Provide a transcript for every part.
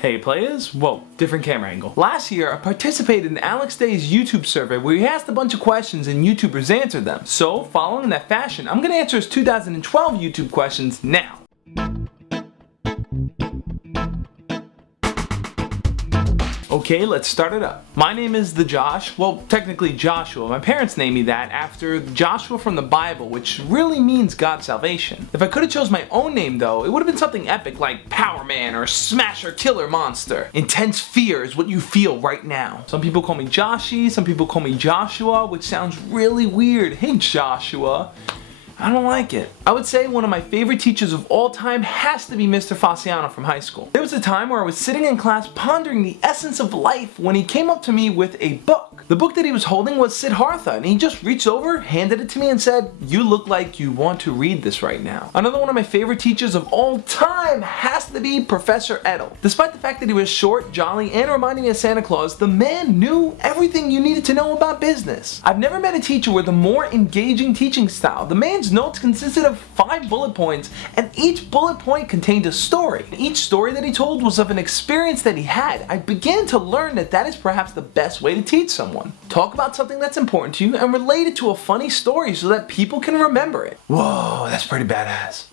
Hey players, whoa, different camera angle. Last year I participated in Alex Day's YouTube survey where he asked a bunch of questions and YouTubers answered them. So, following that fashion, I'm gonna answer his 2012 YouTube questions now. Okay, let's start it up. My name is the Josh, well technically Joshua. My parents named me that after Joshua from the Bible, which really means God's salvation. If I could have chose my own name though, it would have been something epic like Power Man or Smasher Killer Monster. Intense fear is what you feel right now. Some people call me Joshy, some people call me Joshua, which sounds really weird. Hey Joshua. I don't like it. I would say one of my favorite teachers of all time has to be Mr. Fasciano from high school. There was a time where I was sitting in class pondering the essence of life when he came up to me with a book. The book that he was holding was Siddhartha, and he just reached over, handed it to me and said, "You look like you want to read this right now." Another one of my favorite teachers of all time has to be Professor Edel. Despite the fact that he was short, jolly, and reminded me of Santa Claus, the man knew everything you needed to know about business. I've never met a teacher with a more engaging teaching style. The man's notes consisted of 5 bullet points, and each bullet point contained a story. Each story that he told was of an experience that he had. I began to learn that that is perhaps the best way to teach someone. Talk about something that's important to you and relate it to a funny story so that people can remember it. Whoa, that's pretty badass.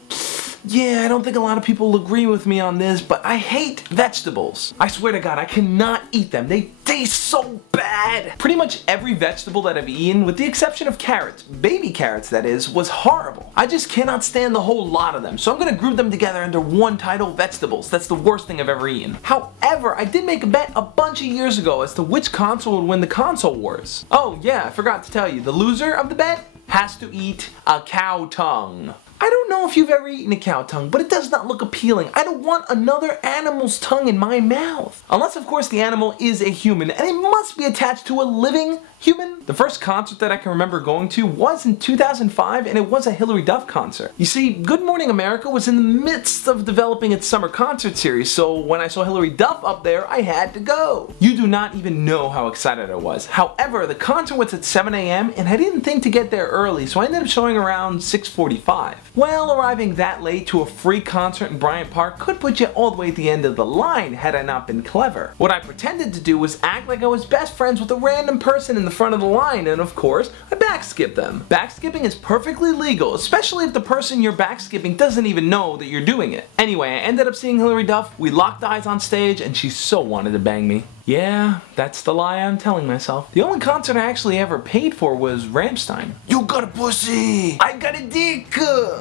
Yeah, I don't think a lot of people will agree with me on this, but I hate vegetables. I swear to God, I cannot eat them. They taste so bad. Pretty much every vegetable that I've eaten, with the exception of carrots, baby carrots that is, was horrible. I just cannot stand the whole lot of them, so I'm gonna group them together under one title, vegetables. That's the worst thing I've ever eaten. However, I did make a bet a bunch of years ago as to which console would win the console wars. Oh yeah, I forgot to tell you, the loser of the bet has to eat a cow tongue. I don't know if you've ever eaten a cow tongue, but it does not look appealing. I don't want another animal's tongue in my mouth. Unless, of course, the animal is a human, and it must be attached to a living human. The first concert that I can remember going to was in 2005, and it was a Hilary Duff concert. You see, Good Morning America was in the midst of developing its summer concert series, so when I saw Hilary Duff up there, I had to go. You do not even know how excited I was. However, the concert was at 7 a.m., and I didn't think to get there early, so I ended up showing around 6:45. Well, arriving that late to a free concert in Bryant Park could put you all the way at the end of the line had I not been clever. What I pretended to do was act like I was best friends with a random person in the front of the line, and of course, I backskipped them. Backskipping is perfectly legal, especially if the person you're backskipping doesn't even know that you're doing it. Anyway, I ended up seeing Hilary Duff, we locked eyes on stage, and she so wanted to bang me. Yeah, that's the lie I'm telling myself. The only concert I actually ever paid for was Rammstein. You got a pussy! I got a dick!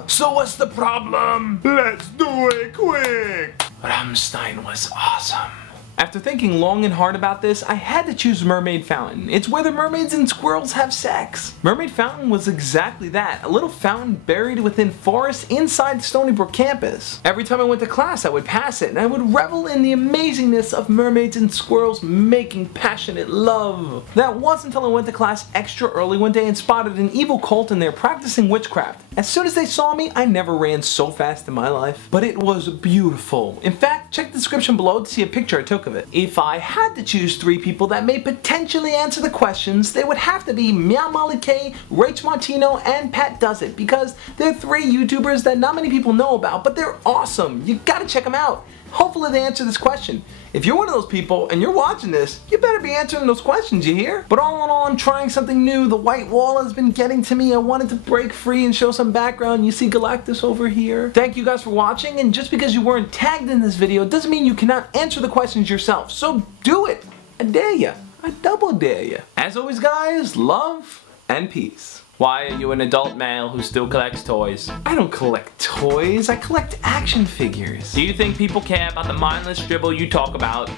So what's the problem? Let's do it quick! Rammstein was awesome. After thinking long and hard about this, I had to choose Mermaid Fountain. It's where the mermaids and squirrels have sex. Mermaid Fountain was exactly that, a little fountain buried within forests inside Stony Brook campus. Every time I went to class, I would pass it, and I would revel in the amazingness of mermaids and squirrels making passionate love. That wasn't until I went to class extra early one day and spotted an evil cult in there practicing witchcraft. As soon as they saw me, I never ran so fast in my life. But it was beautiful. In fact, check the description below to see a picture I took of it. If I had to choose 3 people that may potentially answer the questions, they would have to be meowmollykae, rachmartino, and patdoesit, because they're 3 YouTubers that not many people know about, but they're awesome. You gotta check them out. Hopefully they answer this question. If you're one of those people and you're watching this, you better be answering those questions, you hear? But all in all, I'm trying something new. The white wall has been getting to me. I wanted to break free and show some background. You see Galactus over here. Thank you guys for watching, and just because you weren't tagged in this video doesn't mean you cannot answer the questions yourself. So do it. I dare ya. I double dare ya. As always guys, love and peace. Why are you an adult male who still collects toys? I don't collect toys, I collect action figures. Do you think people care about the mindless dribble you talk about?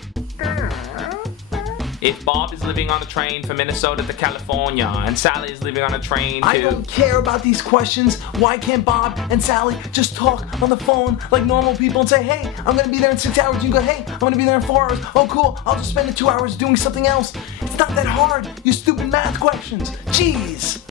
If Bob is living on a train from Minnesota to California and Sally is living on a train to... I don't care about these questions. Why can't Bob and Sally just talk on the phone like normal people and say, hey, I'm gonna be there in 6 hours. You go, hey, I'm gonna be there in 4 hours. Oh cool, I'll just spend the 2 hours doing something else. It's not that hard, you stupid math questions. Jeez.